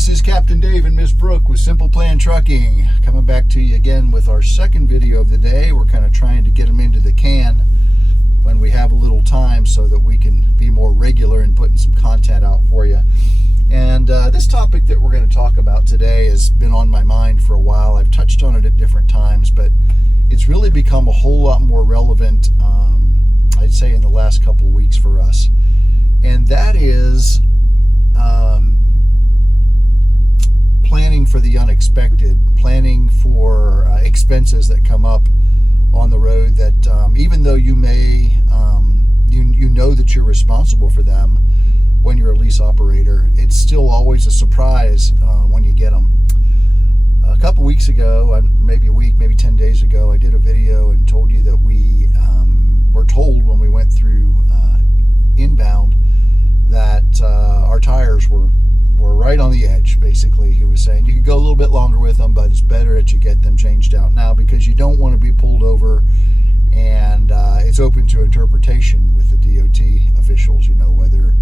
This is Captain Dave and Ms Brooke with Simple Plan Trucking, coming back to you again with our second video of the day. We're kind of trying to get them into the can when we have a little time so that we can be more regular in putting some content out for you. And this topic that we're going to talk about today has been on my mind for a while. I've touched on it at different times, but it's really become a whole lot more relevant, I'd say, in the last couple of weeks for us. And that is planning for the unexpected, planning for expenses that come up on the road that even though you may, you know that you're responsible for them when you're a lease operator, it's still always a surprise when you get them. A couple weeks ago, maybe a week, maybe 10 days ago, I did a video and told you that we were told when we went through inbound that our tires were right on the edge. Basically, he was saying you could go a little bit longer with them, but it's better that you get them changed out now because you don't want to be pulled over, and it's open to interpretation with the DOT officials, you know, whether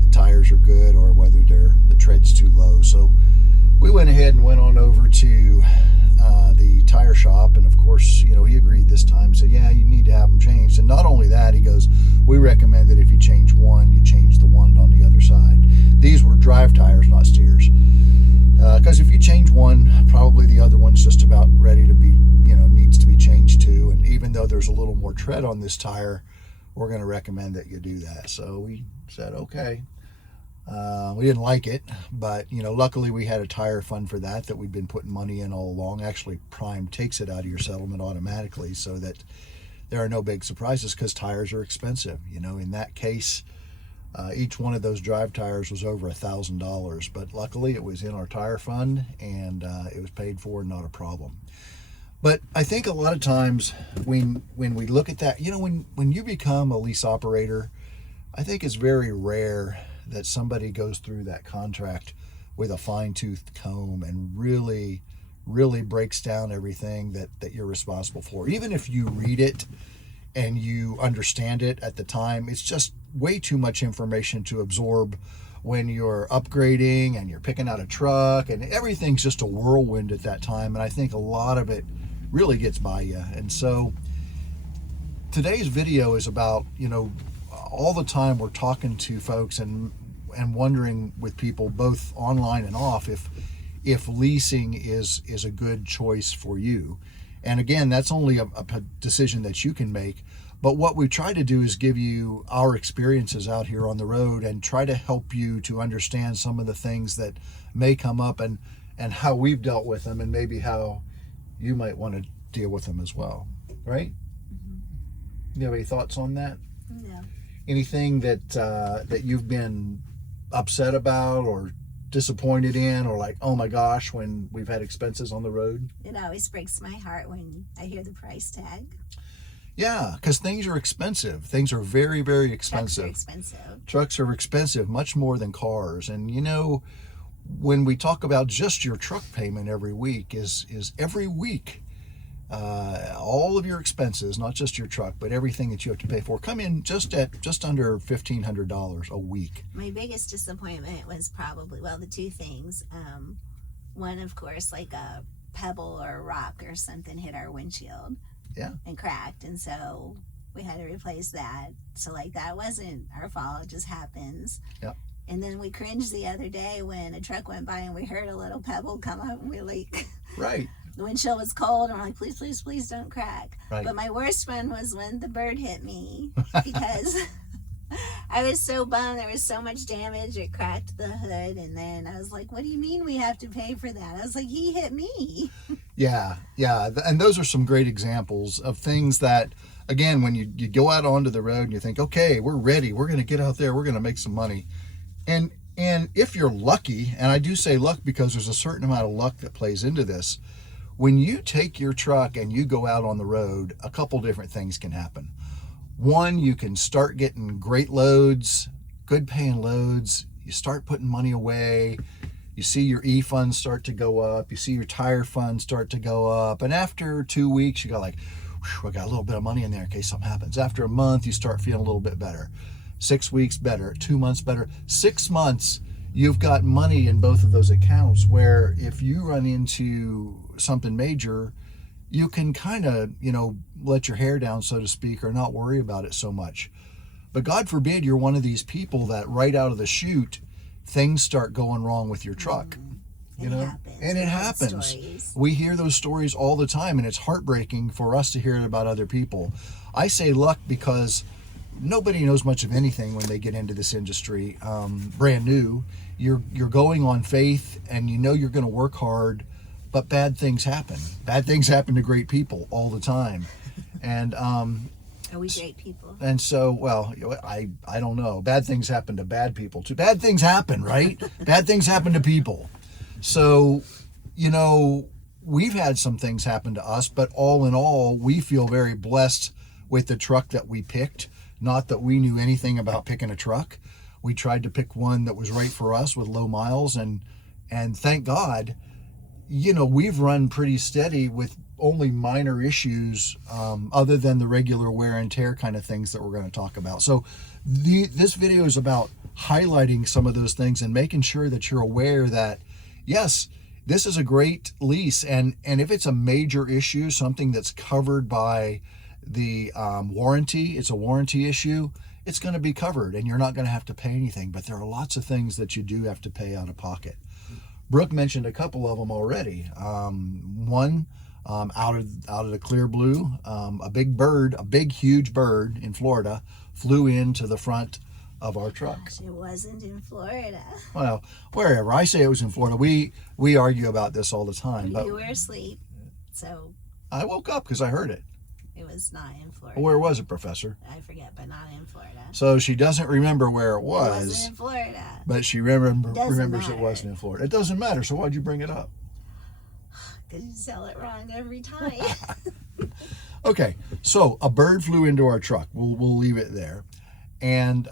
the tires are good or whether the tread's too low. So we went ahead and went on over to the tire shop, and of course, you know, he agreed this time and said, yeah, you need to have them changed. And not only that, he goes, we recommend that if you change one, you change the one on the other side. These were drive tires, not steers, because if you change one, probably the other one's just about ready to be, you know, needs to be changed too. And even though there's a little more tread on this tire, we're going to recommend that you do that. So we said, okay. We didn't like it, but, you know, luckily we had a tire fund for that we'd been putting money in all along. Actually, Prime takes it out of your settlement automatically so that there are no big surprises, because tires are expensive. You know, in that case, each one of those drive tires was over $1,000, but luckily it was in our tire fund and it was paid for, not a problem. But I think a lot of times when we look at that, you know, when you become a lease operator, I think it's very rare that somebody goes through that contract with a fine-tooth comb and really breaks down everything that you're responsible for. Even if you read it and you understand it at the time, it's just way too much information to absorb when you're upgrading and you're picking out a truck, and everything's just a whirlwind at that time. And I think a lot of it really gets by you. And so today's video is about, you know, all the time we're talking to folks and wondering with people both online and off if leasing is a good choice for you. And again, that's only a decision that you can make. But what we try to do is give you our experiences out here on the road and try to help you to understand some of the things that may come up and how we've dealt with them, and maybe how you might want to deal with them as well. Right? Mm-hmm. You have any thoughts on that? No. Anything that you've been upset about or disappointed in, or like, oh my gosh, when we've had expenses on the road? It always breaks my heart when I hear the price tag. Yeah, because things are expensive. Things are very, very expensive. Trucks are expensive, much more than cars. And you know, when we talk about just your truck payment every week, is every week, all of your expenses, not just your truck, but everything that you have to pay for, come in just under $1,500 a week. My biggest disappointment was probably, well, the two things. One, of course, like a pebble or a rock or something hit our windshield. Yeah. And cracked, and so we had to replace that. So like, that wasn't our fault, it just happens. Yeah. And then we cringed the other day when a truck went by and we heard a little pebble come up, and we like, right. The windshield was cold, and we're like, please, please, please don't crack. Right. But my worst one was when the bird hit me, because I was so bummed. There was so much damage. It cracked the hood, and then I was like, what do you mean we have to pay for that? I was like, he hit me. Yeah. And those are some great examples of things that, again, when you go out onto the road and you think, okay, we're ready. We're going to get out there. We're going to make some money. And if you're lucky, and I do say luck because there's a certain amount of luck that plays into this, when you take your truck and you go out on the road, a couple different things can happen. One, you can start getting great loads, good paying loads. You start putting money away. You see your e-funds start to go up. You see your tire funds start to go up. And after 2 weeks, you got like, I got a little bit of money in there in case something happens. After a month, you start feeling a little bit better. 6 weeks better. 2 months better. 6 months, you've got money in both of those accounts where if you run into something major, you can kind of, let your hair down, so to speak, or not worry about it so much. But God forbid you're one of these people that right out of the chute, things start going wrong with your truck. It happens. And it happens. We hear those stories all the time, and it's heartbreaking for us to hear it about other people. I say luck because nobody knows much of anything when they get into this industry. Brand new, you're going on faith, and you're going to work hard, but bad things happen. Bad things happen to great people all the time. And are we great people? And so, well, I don't know. Bad things happen to bad people too. Bad things happen, right? Bad things happen to people. So, we've had some things happen to us, but all in all, we feel very blessed with the truck that we picked. Not that we knew anything about picking a truck. We tried to pick one that was right for us with low miles, and thank God, we've run pretty steady with only minor issues, other than the regular wear and tear kind of things that we're going to talk about. So this video is about highlighting some of those things and making sure that you're aware that, yes, this is a great lease, and if it's a major issue, something that's covered by the warranty, it's a warranty issue, it's going to be covered and you're not going to have to pay anything. But there are lots of things that you do have to pay out of pocket. Brooke mentioned a couple of them already. One, out of the clear blue, a big huge bird in Florida flew into the front of our truck. Gosh, it wasn't in Florida. Well, wherever. I say it was in Florida. We argue about this all the time. But you were asleep, so I woke up because I heard it. It was not in Florida. Where was it, Professor? I forget, but not in Florida. So she doesn't remember where it was. It wasn't in Florida. But she remembers matter. It wasn't in Florida. It doesn't matter. So why'd you bring it up? Because you sell it wrong every time. Okay, so a bird flew into our truck. We'll leave it there, and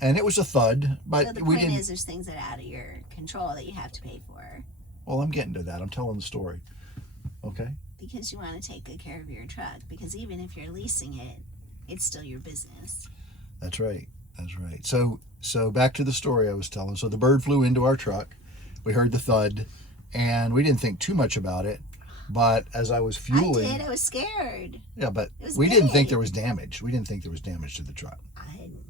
it was a thud. But so the we point didn't. is, there's things that are out of your control that you have to pay for. Well, I'm getting to that. I'm telling the story. Okay. Because you want to take good care of your truck. Because even if you're leasing it, it's still your business. That's right. So back to the story I was telling. So the bird flew into our truck. We heard the thud, and we didn't think too much about it. But as I was fueling, I was scared. Yeah, but we didn't think there was damage. We didn't think there was damage to the truck. I hadn't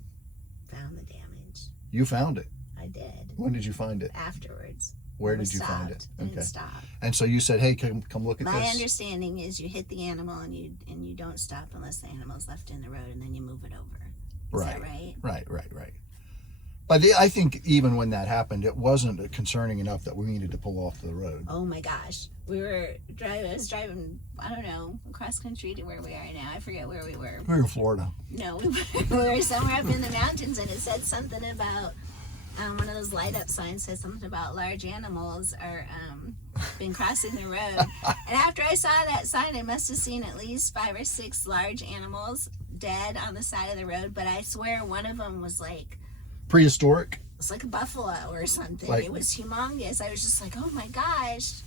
found the damage. You found it. I did. When did you find it? Afterwards. Where did you find it? Okay. It stopped. And so you said, "Hey, come look at this." My understanding is you hit the animal and you don't stop unless the animal's left in the road, and then you move it over. Is that right? Right. But I think even when that happened, it wasn't concerning enough that we needed to pull off the road. Oh my gosh. I was driving, I don't know, across country to where we are now. I forget where we were. We were in Florida. No, we were somewhere up in the mountains, and it said something about, one of those light up signs said something about large animals are been crossing the road. And after I saw that sign, I must have seen at least 5 or 6 large animals dead on the side of the road. But I swear one of them was like prehistoric. It's like a buffalo or something. It was humongous. I was just like, oh my gosh.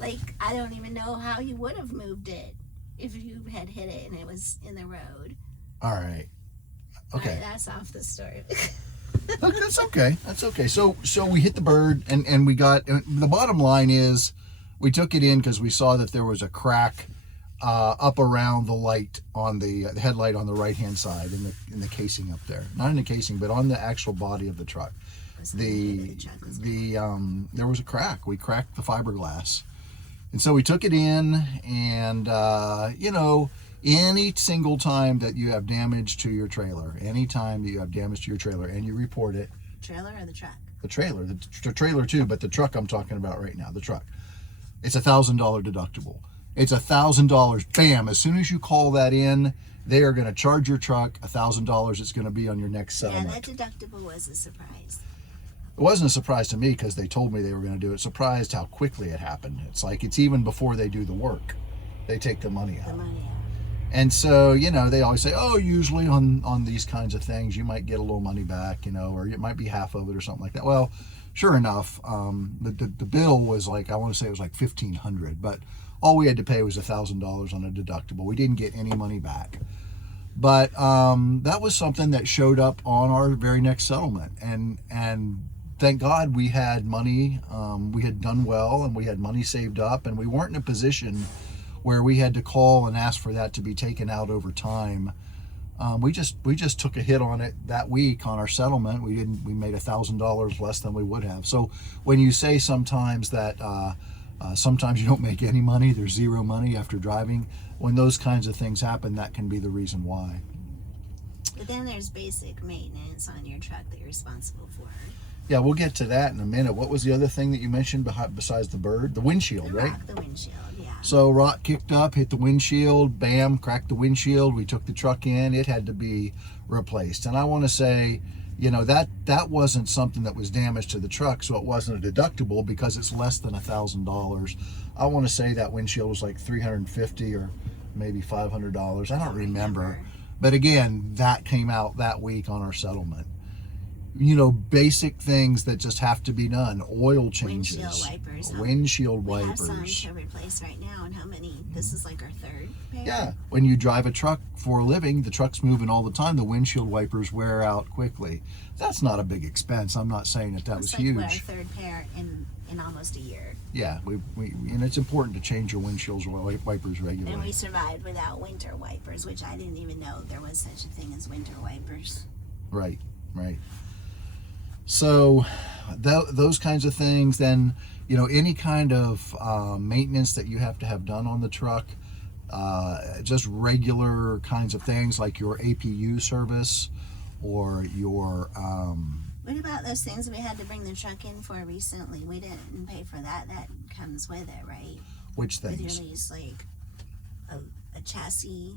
Like, I don't even know how you would have moved it if you had hit it and it was in the road. All right. Okay. All right, that's off the story. That's okay. So we hit the bird, and we got, the bottom line is we took it in because we saw that there was a crack up around the light on the headlight on the right hand side in the casing up there, not in the casing but on the actual body of the truck. There was a crack. We cracked the fiberglass, and so we took it in, and any single time that you have damage to your trailer, and you report it. Trailer or the truck? The trailer, the trailer too, but the truck I'm talking about right now, the truck. It's $1,000 deductible. It's $1,000. Bam! As soon as you call that in, they are going to charge your truck $1,000. It's going to be on your next settlement. Yeah, that deductible was a surprise. It wasn't a surprise to me because they told me they were going to do it. Surprised how quickly it happened. It's like it's even before they do the work, they take the money out. And so, they always say, oh, usually on these kinds of things, you might get a little money back, or it might be half of it or something like that. Well, sure enough, the bill was like, I want to say it was like $1,500, but all we had to pay was $1,000 on a deductible. We didn't get any money back. But that was something that showed up on our very next settlement. And thank God we had money. We had done well, and we had money saved up, and we weren't in a position where we had to call and ask for that to be taken out over time. We just took a hit on it that week on our settlement. We made $1,000 less than we would have. So when you say sometimes that sometimes you don't make any money, there's zero money after driving, when those kinds of things happen, that can be the reason why. But then there's basic maintenance on your truck that you're responsible for. Yeah, we'll get to that in a minute. What was the other thing that you mentioned besides the bird? The windshield, right? The windshield, yeah. So rock kicked up, hit the windshield, bam, cracked the windshield. We took the truck in. It had to be replaced. And I want to say, that wasn't something that was damaged to the truck, so it wasn't a deductible because it's less than $1,000. I want to say that windshield was like $350 or maybe $500. I don't remember. But again, that came out that week on our settlement. Basic things that just have to be done. Oil changes. Windshield wipers. We have some to replace right now, and how many? This is like our third pair. Yeah. When you drive a truck for a living, the truck's moving all the time. The windshield wipers wear out quickly. That's not a big expense. I'm not saying that was huge. Our third pair in almost a year. Yeah, we and it's important to change your windshield wipers regularly. And we survived without winter wipers, which I didn't even know there was such a thing as winter wipers. Right. So those kinds of things, then, any kind of maintenance that you have to have done on the truck, just regular kinds of things like your APU service or your... What about those things we had to bring the truck in for recently? We didn't pay for that. That comes with it, right? Which things? With your lease, like a chassis.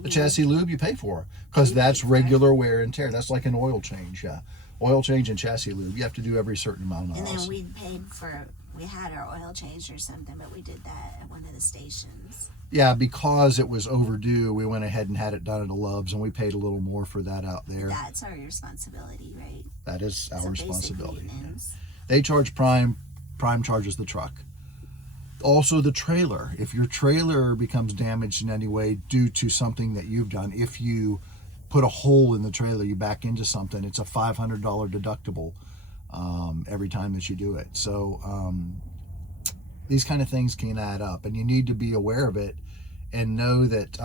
The chassis lube you pay for, because that's regular wear and tear. That's like an oil change, yeah. Oil change and chassis lube. You have to do every certain amount of miles. And then we had our oil changed or something, but we did that at one of the stations. Yeah, because it was overdue, we went ahead and had it done at a Love's, and we paid a little more for that out there. That's our responsibility, right? That is our responsibility. Yeah. Maintenance. They charge Prime charges the truck. Also the trailer. If your trailer becomes damaged in any way due to something that you've done, if you put a hole in the trailer, you back into something, it's a $500 deductible every time that you do it. So these kind of things can add up, and you need to be aware of it and know that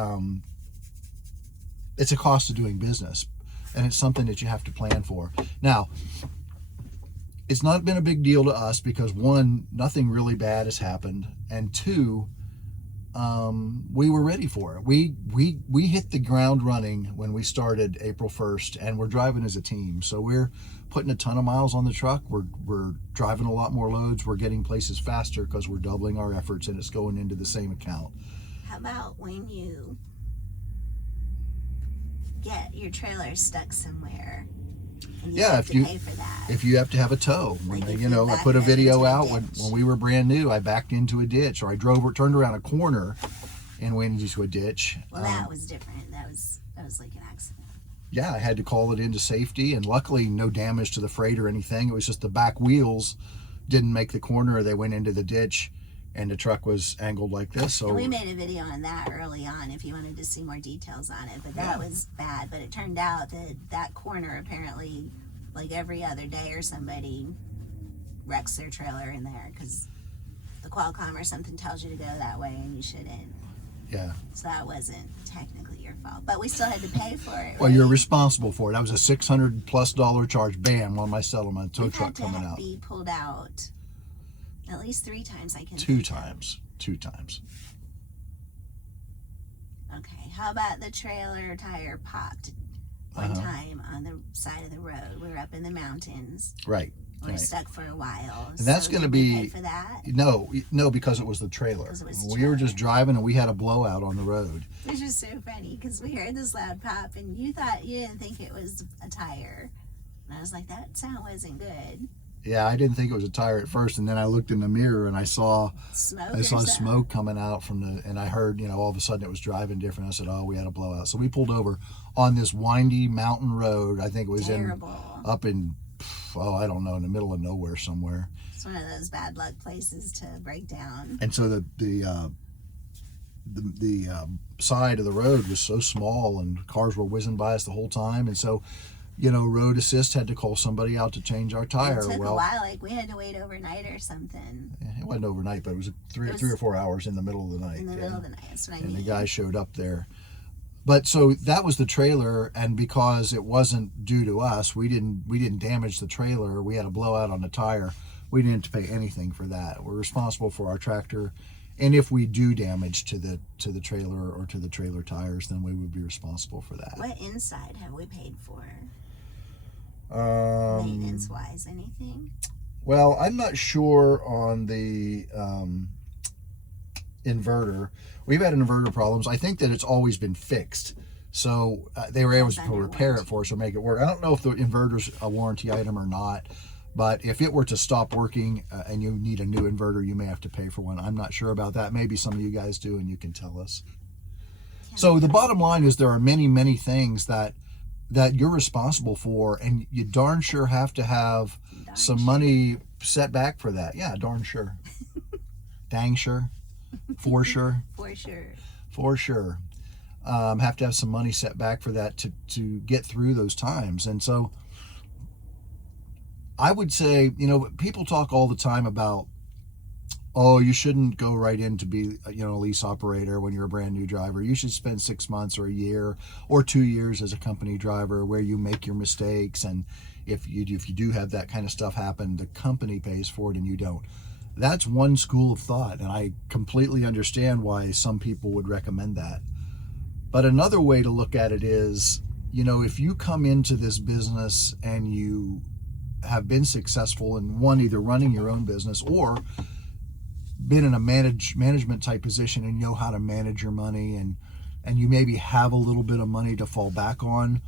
it's a cost of doing business, and it's something that you have to plan for. Now, it's not been a big deal to us because, one, nothing really bad has happened, and two, we were ready for it. We hit the ground running when we started April 1st, and we're driving as a team. So we're putting a ton of miles on the truck. We're driving a lot more loads. We're getting places faster because we're doubling our efforts, and it's going into the same account. How about when you get your trailer stuck somewhere? If you pay for that. If you have to have a tow, I put a video out when we were brand new. I backed into a ditch, or I turned around a corner and went into a ditch. Well, that was different. That was like an accident. Yeah, I had to call it into safety, and luckily no damage to the freight or anything. It was just the back wheels didn't make the corner. They went into the ditch, and the truck was angled like this. So and we made a video on that early on if you wanted to see more details on it, but that was bad. But it turned out that corner, apparently, like every other day or somebody wrecks their trailer in there because the Qualcomm or something tells you to go that way and you shouldn't. Yeah. So that wasn't technically your fault, but we still had to pay for it. Well, you're responsible for it. That was a $600+ charge. Bam, on my settlement. Tow truck coming out. Be pulled out at least 3 times. I can. 2 times. 2 times. Okay. How about the trailer tire popped one time on the side of the road? We were up in the mountains. Right. We were stuck for a while. And that's going to be pay for that? No, because it was the trailer. We were just driving and we had a blowout on the road. Which is so funny because we heard this loud pop and you didn't think it was a tire. And I was like, that sound wasn't good. Yeah, I didn't think it was a tire at first, and then I looked in the mirror and I saw smoke coming out and I heard, all of a sudden it was driving different. I said, oh, we had a blowout. So we pulled over on this windy mountain road. I think it was up in, I don't know, in the middle of nowhere somewhere. It's one of those bad luck places to break down. And so the side of the road was so small and cars were whizzing by us the whole time, and so road assist had to call somebody out to change our tire. It took a while. Like we had to wait overnight or something. It wasn't overnight, but it was three or 4 hours in the middle of the night. In the middle of the night, that's what I mean. And the guy showed up there. But so that was the trailer, and because it wasn't due to us, we didn't damage the trailer. We had a blowout on the tire. We didn't have to pay anything for that. We're responsible for our tractor, and if we do damage to the trailer or to the trailer tires, then we would be responsible for that. What inside have we paid for? Maintenance wise, anything? Well, I'm not sure on the inverter. We've had inverter problems. I think that it's always been fixed. So they were able to repair it for us or make it work. I don't know if the inverter's a warranty item or not, but if it were to stop working and you need a new inverter, you may have to pay for one. I'm not sure about that. Maybe some of you guys do and you can tell us. So the bottom line is there are many, many things that you're responsible for, and you darn sure have to have some money set back for that. Yeah, darn sure. Dang sure. For sure. For sure. For sure. Have to have some money set back for that to get through those times. And so I would say, people talk all the time about, oh, you shouldn't go right in to be, a lease operator when you're a brand new driver. You should spend 6 months or a year or 2 years as a company driver where you make your mistakes. And if you do have that kind of stuff happen, the company pays for it and you don't. That's one school of thought, and I completely understand why some people would recommend that. But another way to look at it is, if you come into this business and you have been successful in either running your own business or been in a management type position and know how to manage your money, and you maybe have a little bit of money to fall back on,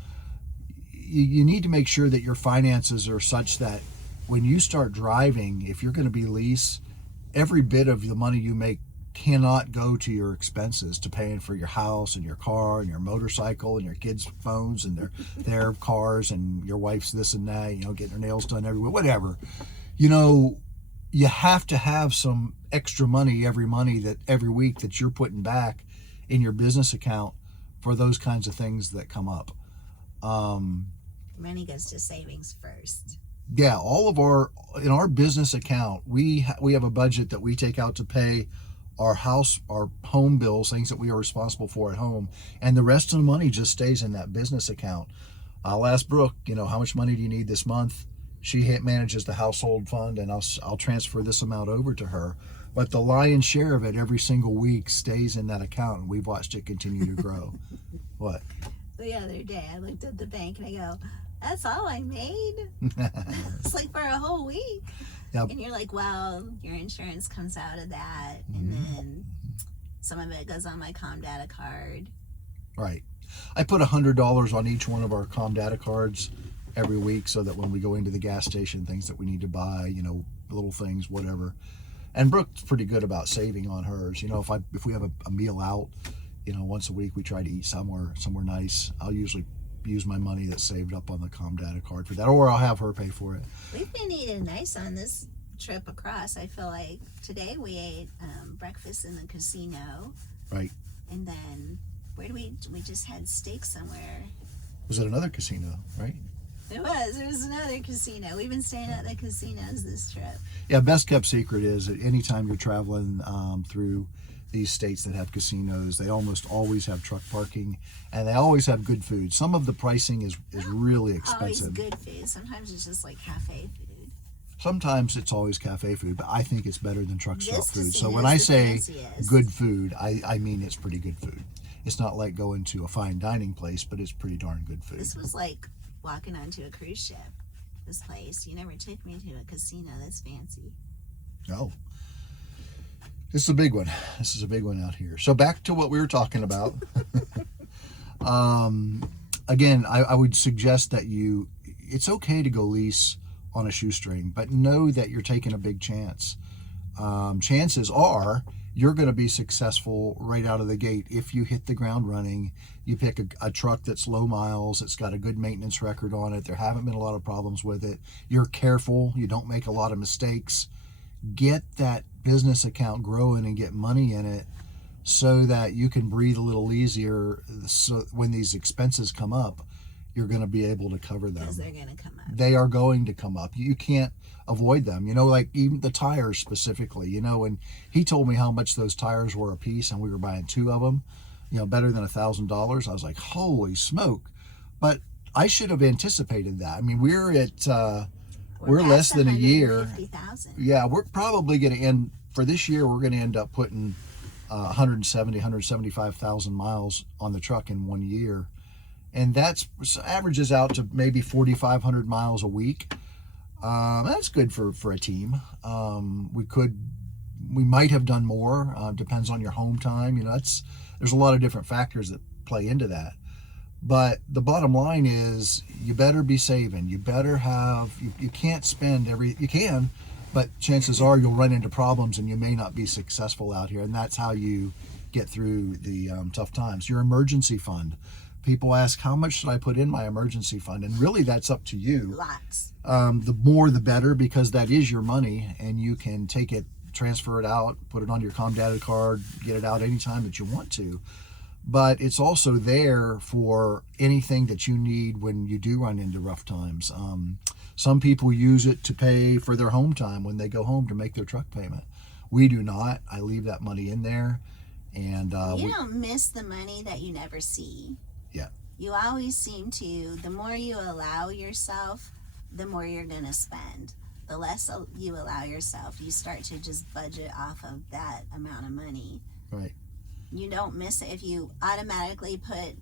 you need to make sure that your finances are such that when you start driving, if you're going to be lease, every bit of the money you make cannot go to your expenses, to paying for your house and your car and your motorcycle and your kids' phones and their cars and your wife's this and that, getting her nails done everywhere, whatever. You have to have some extra money every week that you're putting back in your business account for those kinds of things that come up. Money goes to savings first. Yeah, in our business account, we have a budget that we take out to pay our home bills, things that we are responsible for at home, and the rest of the money just stays in that business account. I'll ask Brooke, how much money do you need this month? She manages the household fund, and I'll transfer this amount over to her. But the lion's share of it every single week stays in that account, and we've watched it continue to grow. What? The other day, I looked at the bank and I go, that's all I made? It's like for a whole week. Yep. And you're like, well, your insurance comes out of that. And then some of it goes on my Comdata card. Right. I put $100 on each one of our Comdata cards every week so that when we go into the gas station, things that we need to buy, little things, whatever. And Brooke's pretty good about saving on hers. If we have a meal out, once a week we try to eat somewhere nice, I'll usually use my money that's saved up on the Comdata card for that, or I'll have her pay for it. We've been eating nice on this trip across. I feel like today we ate breakfast in the casino. Right. And then we just had steak somewhere. Was it another casino, right? It was another casino. We've been staying at the casinos this trip. Yeah, best kept secret is that anytime you're traveling through these states that have casinos, they almost always have truck parking, and they always have good food. Some of the pricing is really expensive. Always good food. Sometimes it's just like cafe food. Sometimes it's always cafe food, but I think it's better than truck stop food. So when I say good food, I mean it's pretty good food. It's not like going to a fine dining place, but it's pretty darn good food. This was like walking onto a cruise ship, this place. You never took me to a casino that's fancy. No. This is a big one. This is a big one out here. So back to what we were talking about. Again, I would suggest that it's okay to go lease on a shoestring, but know that you're taking a big chance. Chances are you're going to be successful right out of the gate if you hit the ground running. You pick a truck that's low miles, it's got a good maintenance record on it, there haven't been a lot of problems with it, you're careful, you don't make a lot of mistakes. Get that business account growing and get money in it so that you can breathe a little easier, so when these expenses come up, you're going to be able to cover them. Because they're going to come up. They are going to come up. You can't avoid them. Like even the tires specifically, when he told me how much those tires were a piece and we were buying 2 of them, better than $1,000. I was like, holy smoke. But I should have anticipated that. I mean, we're at, we're less than a year. 150,000. Yeah, we're probably going to end, for this year, we're going to end up putting 175,000 miles on the truck in 1 year. And that's averages out to maybe 4,500 miles a week. That's good for a team. We might have done more. Depends on your home time. There's a lot of different factors that play into that. But the bottom line is, you better be saving. You better have. You can't spend you can, but chances are you'll run into problems and you may not be successful out here. And that's how you get through the tough times. Your emergency fund. People ask, how much should I put in my emergency fund? And really, that's up to you. Lots. The more, the better, because that is your money, and you can take it, transfer it out, put it on your Comdata card, get it out anytime that you want to. But it's also there for anything that you need when you do run into rough times. Some people use it to pay for their home time when they go home to make their truck payment. We do not. I leave that money in there. And you don't miss the money that you never see. Yeah. You always seem to, the more you allow yourself, the more you're going to spend. The less you allow yourself, you start to just budget off of that amount of money. Right. You don't miss it if you automatically put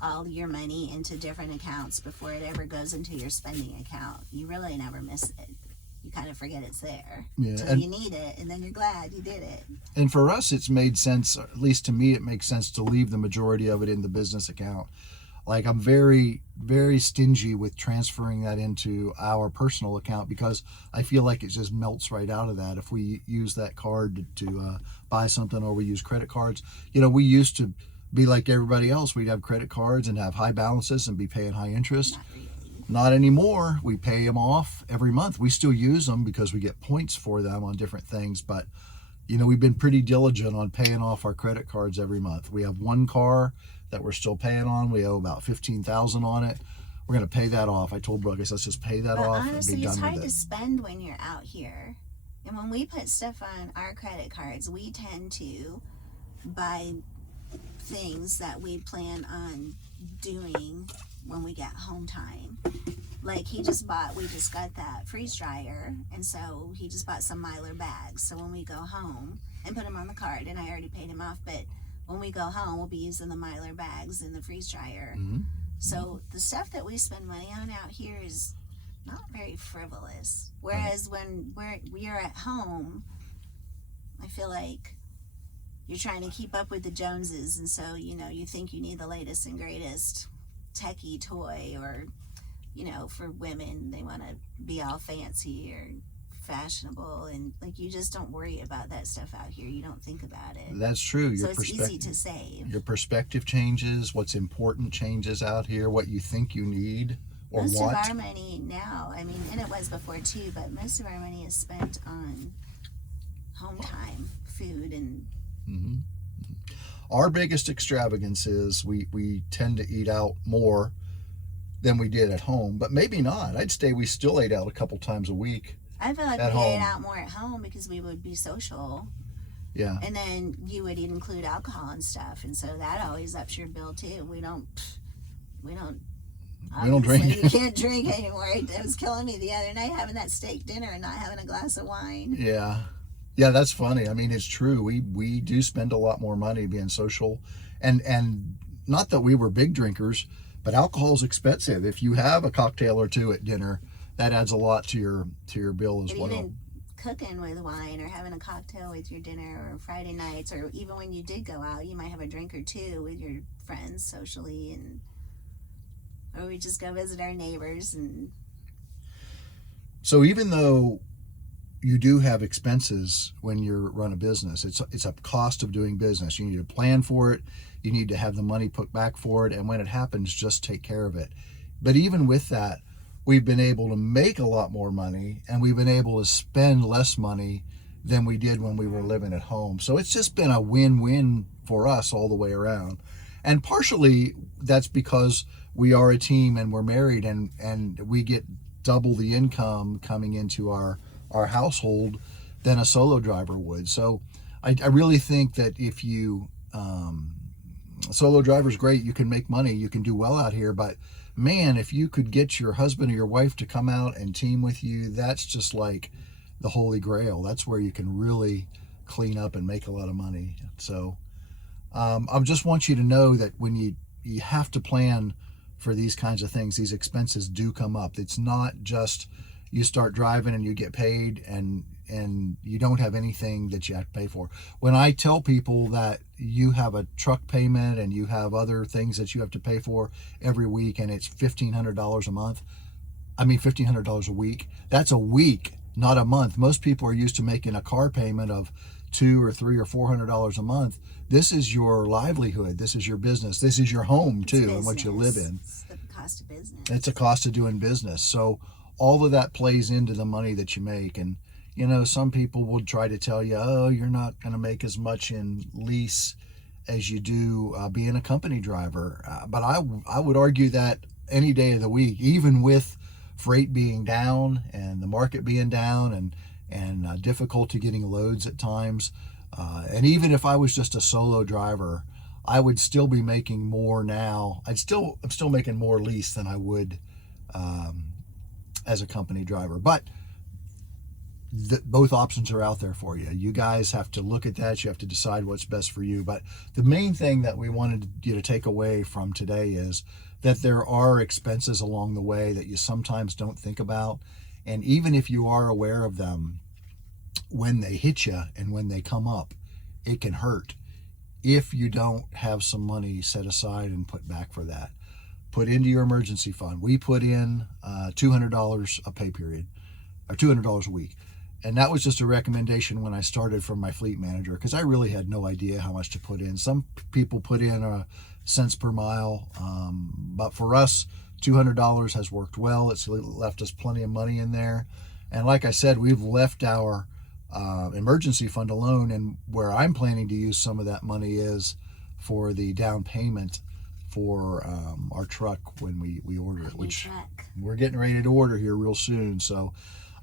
all your money into different accounts before it ever goes into your spending account. You really never miss it. You kind of forget it's there until you need it, and then you're glad you did it. And for us, it's made sense, at least to me, it makes sense to leave the majority of it in the business account. Like, I'm very, very stingy with transferring that into our personal account, because I feel like it just melts right out of that if we use that card to buy something, or we use credit cards. We used to be like everybody else. We'd have credit cards and have high balances and be paying high interest. Not really. Not anymore. We pay them off every month. We still use them because we get points for them on different things. But, we've been pretty diligent on paying off our credit cards every month. We have one car that we're still paying on. We owe about $15,000 on it. We're going to pay that off. I told Brooke, let's just pay that off honestly, and be done it's hard with it. to spend when you're out here. And when we put stuff on our credit cards, we tend to buy things that we plan on doing when we get home time. Like we just got that freeze dryer, and so he just bought some Mylar bags. So when we go home, and put them on the card, and I already paid him off, but when we go home, we'll be using the Mylar bags in the freeze dryer. Mm-hmm. So the stuff that we spend money on out here is not very frivolous. Whereas when we're at home, I feel like you're trying to keep up with the Joneses, and so you think you need the latest and greatest techie toy, or for women, they want to be all fancy or fashionable, and like, you just don't worry about that stuff out here. You don't think about it. That's true. So it's easy to save. Your perspective changes. What's important changes out here. What you think you need or most want. of our money now, and it was before too, but most of our money is spent on home time, food, and Mm-hmm. Our biggest extravagance is we tend to eat out more than we did at home, but maybe not. We still ate out a couple times a week. I feel like at we ate home. out more at home because we would be social. Yeah. And then you would include alcohol and stuff, and so that always ups your bill too. We don't drink. You can't drink anymore. It was killing me the other night having that steak dinner and not having a glass of wine. Yeah. Yeah, that's funny. It's true. We do spend a lot more money being social, and not that we were big drinkers, but alcohol's expensive. If you have a cocktail or two at dinner, that adds a lot to your bill as well. Even cooking with wine or having a cocktail with your dinner, or Friday nights, or even when you did go out, you might have a drink or two with your friends socially, or we just go visit our neighbors. And so even though you do have expenses when you run a business, it's a cost of doing business. You need to plan for it. You need to have the money put back for it, and when it happens, just take care of it. But even with that, we've been able to make a lot more money, and we've been able to spend less money than we did when we were living at home. So it's just been a win-win for us all the way around. And partially that's because we are a team and we're married, and we get double the income coming into our household than a solo driver would. So I really think that if you a solo driver's great, you can make money, you can do well out here, but man, if you could get your husband or your wife to come out and team with you, that's just like the holy grail. That's where you can really clean up and make a lot of money. So I just want you to know that when you have to plan for these kinds of things, these expenses do come up. It's not just you start driving and you get paid and you don't have anything that you have to pay for. When I tell people that you have a truck payment and you have other things that you have to pay for every week, and it's $1,500 a month, I mean $1,500 a week, that's a week, not a month. Most people are used to making a car payment of $200 or $300 or $400 a month. This is your livelihood. This is your business. This is your home too, and what you live in. It's the cost of business. It's a cost of doing business. So all of that plays into the money that you make. And you know, some people will try to tell you, oh, you're not going to make as much in lease as you do being a company driver. But I would argue that any day of the week, even with freight being down and the market being down and difficulty getting loads at times, and even if I was just a solo driver, I would still be making more now. I'm still making more lease than I would as a company driver. But both options are out there for you. You guys have to look at that. You have to decide what's best for you. But the main thing that we wanted you to take away from today is that there are expenses along the way that you sometimes don't think about. And even if you are aware of them, when they hit you and when they come up, it can hurt if you don't have some money set aside and put back for that. Put into your emergency fund. We put in $200 a pay period, or $200 a week. And that was just a recommendation when I started from my fleet manager, because I really had no idea how much to put in. Some people put in cents per mile, but for us, $200 has worked well. It's left us plenty of money in there. And like I said, we've left our emergency fund alone, and where I'm planning to use some of that money is for the down payment for our truck when we order it, which we're getting ready to order here real soon. So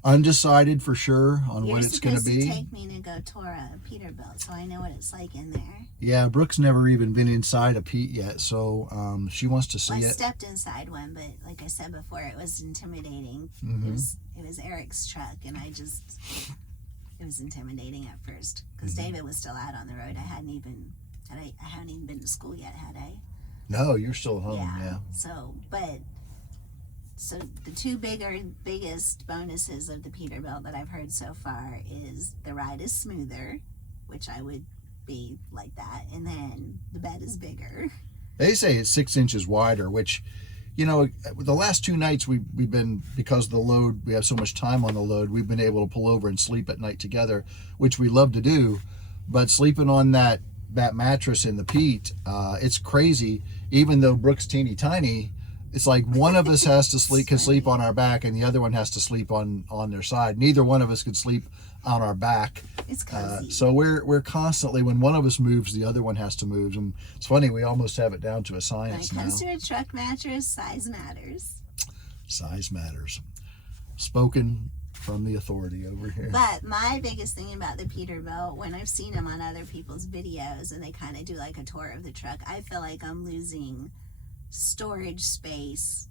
undecided for sure on what it's going to be. You're supposed to take me to go tour a Peterbilt, so I know what it's like in there. Yeah, Brooke's never even been inside a Pete yet, so she wants to see it. I stepped inside one, but like I said before, it was intimidating. Mm-hmm. It was Eric's truck, and it was intimidating at first because David was still out on the road. I haven't even been to school yet, had I? No, you're still at home. Yeah. So the two biggest bonuses of the Peterbilt that I've heard so far is the ride is smoother, which I would be like that, and then the bed is bigger. They say it's 6 inches wider, which, you know, the last 2 nights we've been, because of the load, we have so much time on the load, we've been able to pull over and sleep at night together, which we love to do. But sleeping on that mattress in the Pete, it's crazy. Even though Brooke's teeny tiny, it's like one of us has to can sleep on our back and the other one has to sleep on their side. Neither one of us could sleep on our back. It's cozy. So we're constantly, when one of us moves, the other one has to move. And it's funny, we almost have it down to a science now. When it comes to a truck mattress, size matters. Size matters. Spoken from the authority over here. But my biggest thing about the Peterbilt, when I've seen them on other people's videos and they kind of do like a tour of the truck, I feel like I'm losing storage space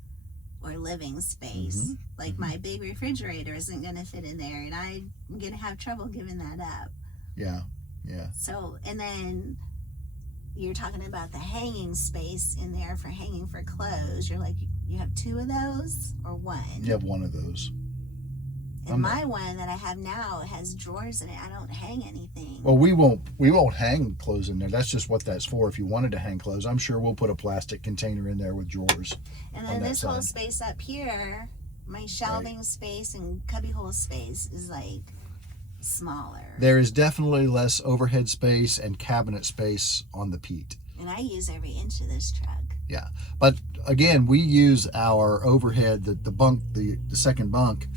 or living space. Like my big refrigerator isn't going to fit in there, and I'm going to have trouble giving that up. Yeah. So, and then you're talking about the hanging space in there for hanging for clothes. You're like, you have 2 of those or 1? You have 1 of those. And my one that I have now has drawers in it. I don't hang anything. Well, we won't hang clothes in there. That's just what that's for. If you wanted to hang clothes, I'm sure we'll put a plastic container in there with drawers. And then this whole space up here, my shelving space and cubbyhole space is like smaller. There is definitely less overhead space and cabinet space on the Pete. And I use every inch of this truck. Yeah, but again, we use our overhead, the bunk, the second bunk,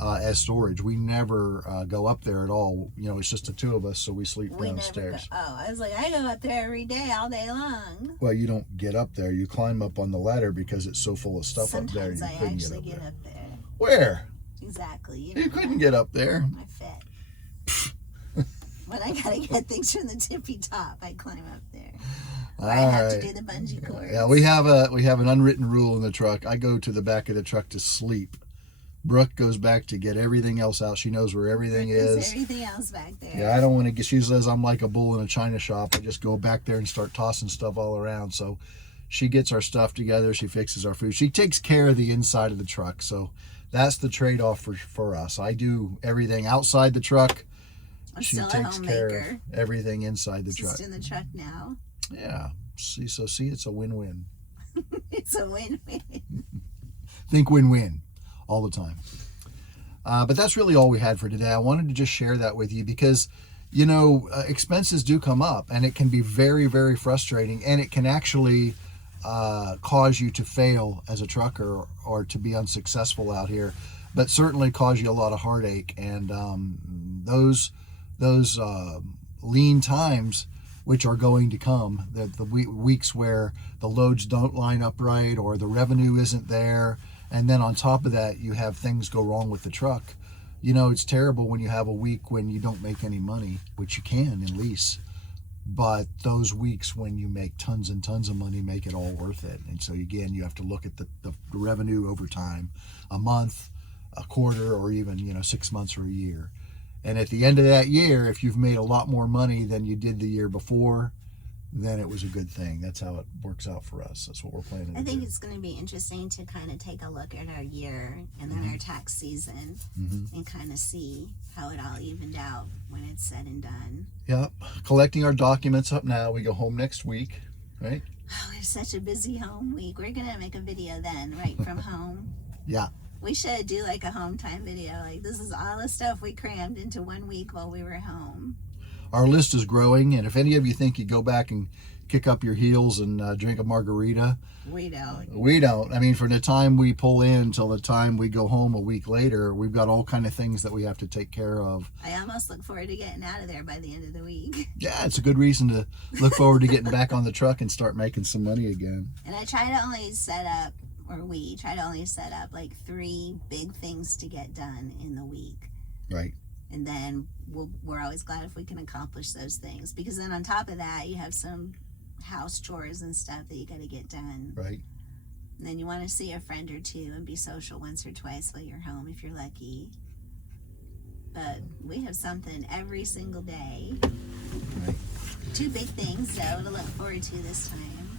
as storage. We never go up there at all. You know, it's just the two of us, so we sleep We never go. downstairs. Oh, I was like, I go up there every day, all day long. Well, you don't get up there. You climb up on the ladder because it's so full of stuff Sometimes up there. You I couldn't actually get up there. there. Where? Exactly. You couldn't get up there. I fit. When I gotta get things from the tippy top, I climb up there. Or I have to do the bungee cords. Yeah, we have an unwritten rule in the truck. I go to the back of the truck to sleep. Brooke goes back to get everything else out. She knows where everything is. Everything else back there. Yeah, I don't want to get. She says I'm like a bull in a china shop. I just go back there and start tossing stuff all around. So she gets our stuff together. She fixes our food. She takes care of the inside of the truck. So that's the trade-off for us. I do everything outside the truck. I'm She still takes a care homemaker. of everything inside the truck. Just in the truck now. Yeah. See, it's a win-win. It's a win-win. Think win-win all the time. But that's really all we had for today. I wanted to just share that with you because, you know, expenses do come up, and it can be very, very frustrating, and it can actually cause you to fail as a trucker or to be unsuccessful out here, but certainly cause you a lot of heartache. And those lean times, which are going to come, the weeks where the loads don't line up right or the revenue isn't there, and then on top of that you have things go wrong with the truck. You know, it's terrible when you have a week when you don't make any money, which you can in lease, but those weeks when you make tons and tons of money make it all worth it. And so again, you have to look at the revenue over time, a month, a quarter, or even 6 months or a year. And at the end of that year, if you've made a lot more money than you did the year before, then it was a good thing. That's how it works out for us. That's what we're planning to do. I think it's going to be interesting to kind of take a look at our year and then our tax season and kind of see how it all evened out when it's said and done. Yep. Collecting our documents up now. We go home next week, right? Oh, it's such a busy home week. We're going to make a video then, right from home. Yeah. We should do like a home time video. Like, this is all the stuff we crammed into 1 week while we were home. Our list is growing, and if any of you think you go back and kick up your heels and drink a margarita, we don't. We don't. I mean, from the time we pull in till the time we go home a week later, we've got all kind of things that we have to take care of. I almost look forward to getting out of there by the end of the week. Yeah, it's a good reason to look forward to getting back on the truck and start making some money again. And I try to only set up, or we try to only set up like 3 big things to get done in the week. Right. And then we're always glad if we can accomplish those things, because then on top of that you have some house chores and stuff that you got to get done. Right. And then you want to see a friend or two and be social once or twice while you're home if you're lucky. But we have something every single day. Right. 2 big things though to look forward to this time.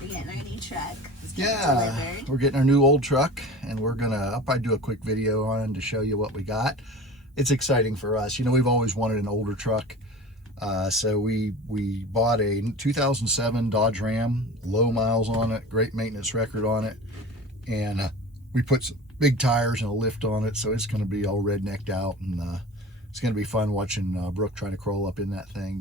We're getting our new truck. It's getting delivered. We're getting our new old truck, and I'll probably do a quick video on to show you what we got. It's exciting for us. You know, we've always wanted an older truck. So we bought a 2007 Dodge Ram, low miles on it, great maintenance record on it, and we put some big tires and a lift on it, so it's going to be all rednecked out, and it's going to be fun watching Brooke try to crawl up in that thing.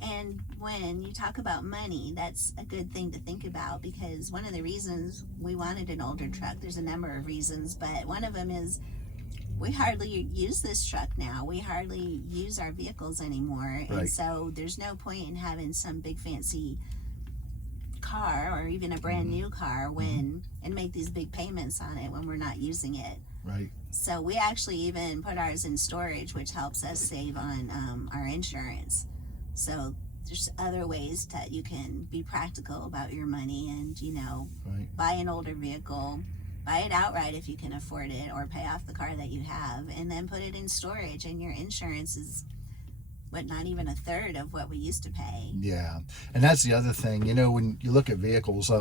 And when you talk about money, that's a good thing to think about, because one of the reasons we wanted an older truck, there's a number of reasons, but one of them is we hardly use this truck now. We hardly use our vehicles anymore. Right. And so there's no point in having some big fancy car or even a brand new car and make these big payments on it when we're not using it. Right. So we actually even put ours in storage, which helps us save on our insurance. So there's other ways that you can be practical about your money and, Right. buy an older vehicle, buy it outright if you can afford it, or pay off the car that you have, and then put it in storage, and your insurance is not even a third of what we used to pay. Yeah. And that's the other thing, when you look at vehicles,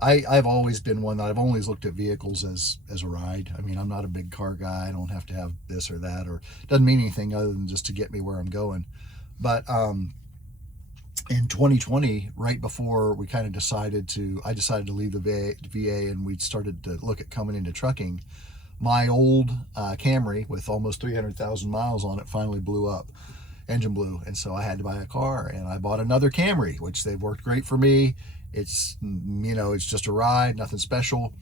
I've always been one that I've always looked at vehicles as a ride. I mean, I'm not a big car guy. I don't have to have this or that, or it doesn't mean anything other than just to get me where I'm going. But in 2020, right before we kind of decided to leave the VA and we started to look at coming into trucking, my old Camry with almost 300,000 miles on it finally blew up. Engine blew, and so I had to buy a car, and I bought another Camry, which they've worked great for me. It's, it's just a ride, nothing special,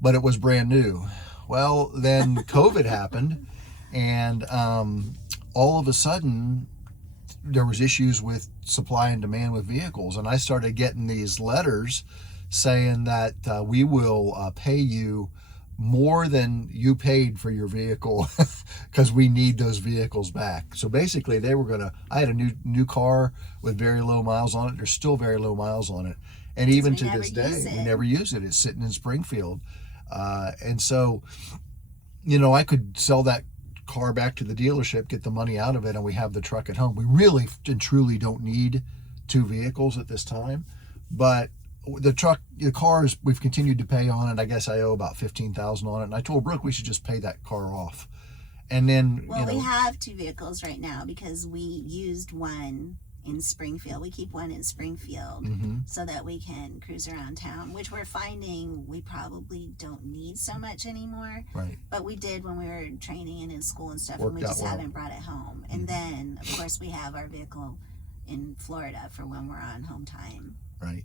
but it was brand new. Well, then COVID happened, and all of a sudden there was issues with supply and demand with vehicles, and I started getting these letters saying that we will pay you more than you paid for your vehicle because we need those vehicles back. So basically they were gonna, I had a new car with very low miles on it. There's still very low miles on it, and even to this day we never use it. It's sitting in Springfield, and so, you know, I could sell that car back to the dealership, get the money out of it, and we have the truck at home. We really and truly don't need two vehicles at this time, but the cars, we've continued to pay on it. I guess I owe about $15,000 on it, and I told Brooke we should just pay that car off. And then, well, we have two vehicles right now because we used one in Springfield. We keep one in Springfield so that we can cruise around town, which we're finding we probably don't need so much anymore. Right. But we did when we were training and in school and stuff, and we just haven't brought it home. And then, of course, we have our vehicle in Florida for when we're on home time. Right.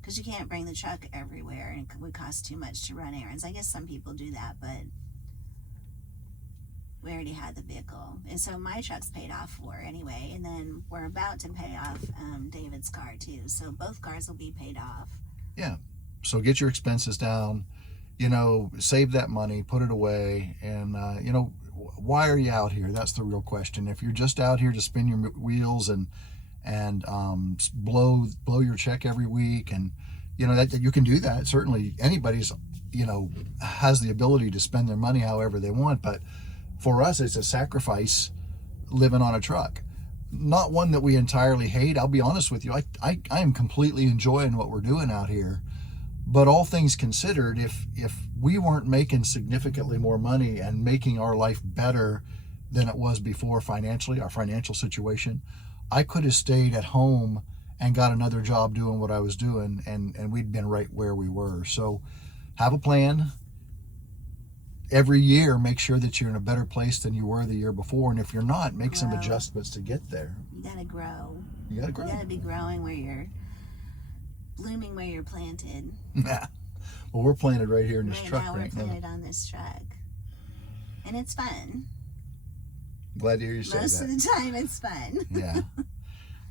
Because you can't bring the truck everywhere, and it would cost too much to run errands. I guess some people do that, but we already had the vehicle. And so my truck's paid off for anyway, and then we're about to pay off David's car too. So both cars will be paid off. Yeah. So get your expenses down, you know, save that money, put it away, and, you know, why are you out here? That's the real question. If you're just out here to spin your wheels and blow your check every week, and you know that you can do that. Certainly anybody's, you know, has the ability to spend their money however they want, but for us it's a sacrifice living on a truck. Not one that we entirely hate. I'll be honest with you, I am completely enjoying what we're doing out here, but all things considered, if we weren't making significantly more money and making our life better than it was before financially, our financial situation, I could have stayed at home and got another job doing what I was doing, and we'd been right where we were. So have a plan. Every year, make sure that you're in a better place than you were the year before. And if you're not, make some adjustments to get there. You gotta grow. You gotta grow. You gotta be growing where you're blooming, where you're planted. Yeah. Well, we're planted right here in this truck Now right now. we're planted on this truck. And it's fun. Glad to hear you say that. Most of the time it's fun. Yeah.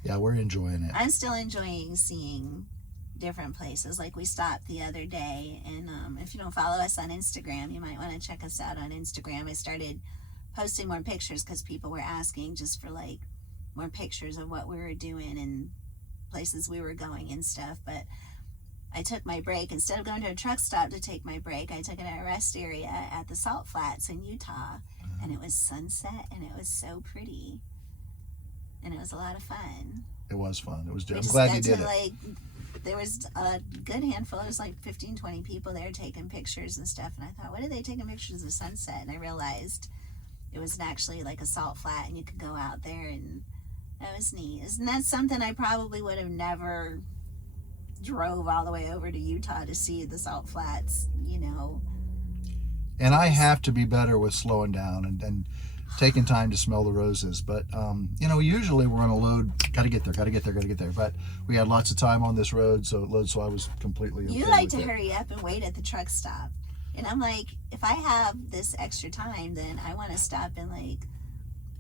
Yeah, we're enjoying it. I'm still enjoying seeing different places. Like we stopped the other day, and if you don't follow us on Instagram, you might want to check us out on Instagram. I started posting more pictures because people were asking just for like more pictures of what we were doing and places we were going and stuff. But I took my break. Instead of going to a truck stop to take my break, I took it at a rest area at the Salt Flats in Utah. And it was sunset, and it was so pretty, and it was a lot of fun. It was fun. It was. I'm just glad you did it. Like, there was a good handful. There was like 15, 20 people there taking pictures and stuff. And I thought, what are they taking pictures of sunset? And I realized it was actually like a salt flat, and you could go out there, and that was neat. Isn't that something I probably would have never drove all the way over to Utah to see the salt flats, you know? And I have to be better with slowing down and taking time to smell the roses. But, you know, usually we're on a load, got to get there. But we had lots of time on this road, so I was completely okay. You like to hurry up and wait at the truck stop. And I'm like, if I have this extra time, then I want to stop in, like,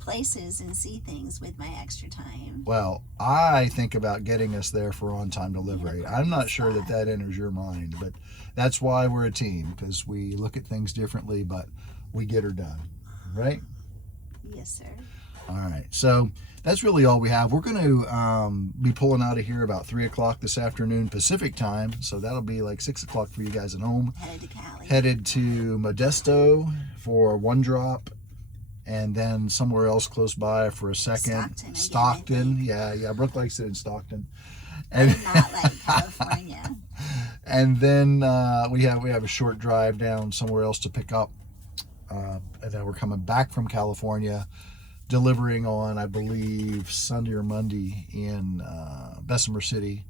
places and see things with my extra time. Well, I think about getting us there for on-time delivery. I'm not sure that enters your mind, but that's why we're a team, because we look at things differently, but we get her done, right? Yes, sir. All right, so that's really all we have. We're going to be pulling out of here about 3 o'clock this afternoon Pacific time, so that'll be like 6 o'clock for you guys at home. Headed to Cali. Headed to Modesto for one drop, and then somewhere else close by for a second. Stockton. Yeah. Brooke likes it in Stockton. And not like California. And then we have a short drive down somewhere else to pick up. And then we're coming back from California, delivering on, I believe, Sunday or Monday in Bessemer City,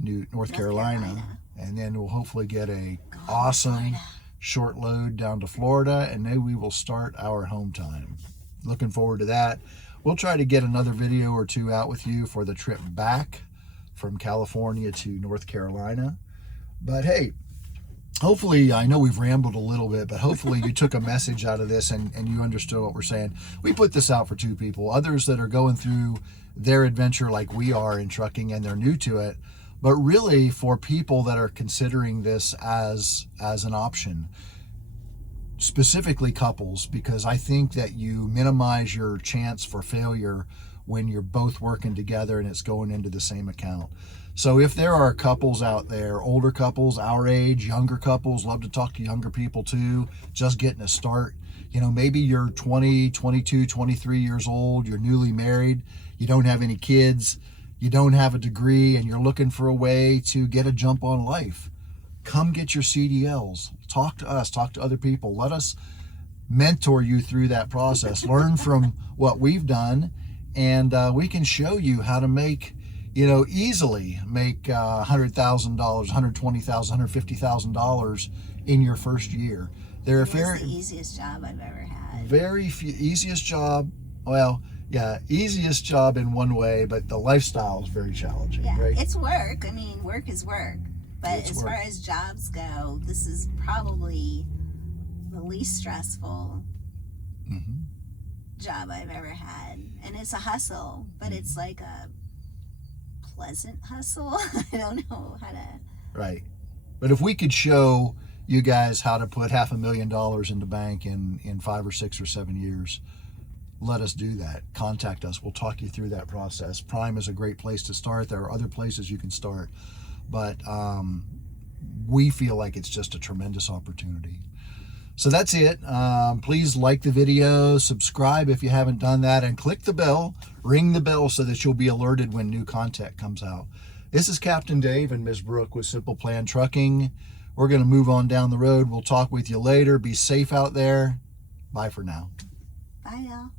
North Carolina. And then we'll hopefully get a awesome short load down to Florida, and then we will start our home time. Looking forward to that. We'll try to get another video or two out with you for the trip back from California to North Carolina. But hey, hopefully, I know we've rambled a little bit, but hopefully you took a message out of this and you understood what we're saying. We put this out for two people, others that are going through their adventure like we are in trucking and they're new to it, but really for people that are considering this as an option, specifically couples, because I think that you minimize your chance for failure when you're both working together and it's going into the same account. So if there are couples out there, older couples, our age, younger couples, love to talk to younger people too, just getting a start. You know, maybe you're 20, 22, 23 years old, you're newly married, you don't have any kids, you don't have a degree, and you're looking for a way to get a jump on life. Come get your CDLs. Talk to us, talk to other people. Let us mentor you through that process. Learn from what we've done, and we can show you how to make, easily make $100,000, $120,000, $150,000 in your first year. It was the easiest job I've ever had. Easiest job. Well, yeah, easiest job in one way, but the lifestyle is very challenging. Yeah, right? It's work. I mean, work is work. But as far as jobs go, this is probably the least stressful job I've ever had. And it's a hustle, but it's like a pleasant hustle. I don't know how to... Right. But if we could show you guys how to put $500,000 in the bank in 5 or 6 or 7 years, let us do that. Contact us. We'll talk you through that process. Prime is a great place to start. There are other places you can start. But we feel like it's just a tremendous opportunity. So that's it. Please like the video, subscribe if you haven't done that, and click the bell, ring the bell so that you'll be alerted when new content comes out. This is Captain Dave and Ms Brooke with Simple Plan Trucking. We're going to move on down the road. We'll talk with you later. Be safe out there. Bye for now. Bye, y'all.